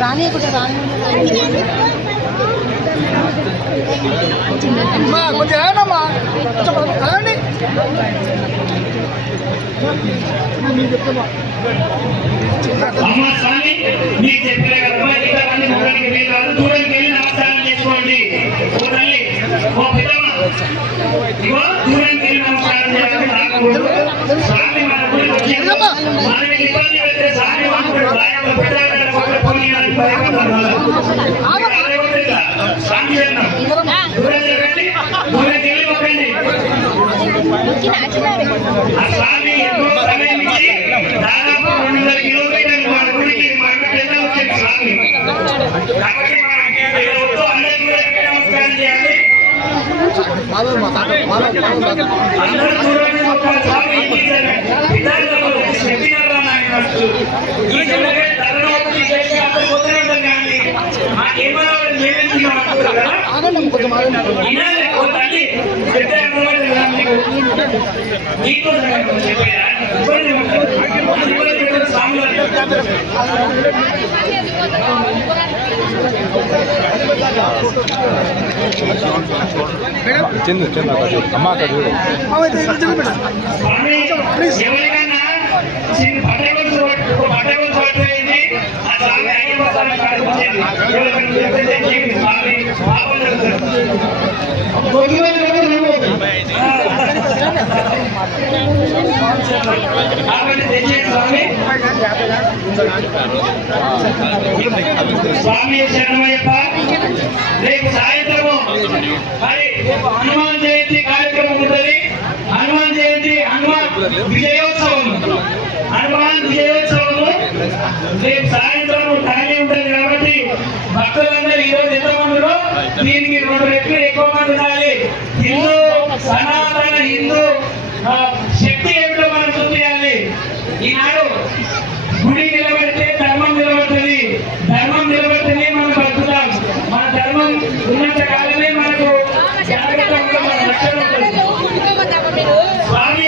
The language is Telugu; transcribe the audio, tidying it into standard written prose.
రాని కొంచెం రాని కొంచెం ఏమమ్మా అలాండి మీకు చెప్పలే కదమ్మా ఇంకా అన్ని ముఖానికి వెళ్ళి కాదు దూరానికి వెళ్ళి నమస్కారం చేసుకోండి ఓ తల్లి ఓ పిల్లమ్మ ఇగో దూరానికి వెళ్ళి నమస్కారం చేయాలని రాకూడదు స్వామి మన గుడికి వచ్చి మనకి ఇబ్బంది పెడితే స్వామి మనకు స్వామి అన్నాం దూరానికి వెళ్ళి దూరానికి వెళ్ళి ఒకండి ఆ స్వామి ఎంతో సమయం ఇచ్చి దాదాపు 200 కిలోమీటర్లు మన గుడికి మన పెద్ద వచ్చే స్వామి కాబట్టి అందరికీ కూడా నమస్కారం చేయాలి. అందరూ చూడండి స్వామి మాకేమన్నా మేమేస్తున్నాం చిన్న చిన్న అమ్మ ఎవరికైనా స్వామి శరణమయ్యప్ప రేపు సాయంత్రము మరి హనుమాన్ జయంతి కార్యక్రమం ఉంటుంది. హనుమాన్ జయంతి విజయోత్సవం హనుమాన్ విజయోత్సవము రేపు సాయంత్రం ఖాళీ ఉంటుంది కాబట్టి భక్తులందరూ ఈరోజు ఎంతమందిలో దీనికి 2 రెట్లు ఎక్కువ మంది ఉండాలి. హిందూ సనాతన హిందూ శక్తి ఏమిటో మనం చూపించాలి. ఈనాడు గుడి నిలబడితే ధర్మం నిలబడుతుంది. ధర్మం నిలబడితేనే మనం బతుకుతాం. మన ధర్మం ఉన్నంత కాలమే మనకు జాగ్రత్తగా మన రక్షణ ఉంటుంది. స్వామి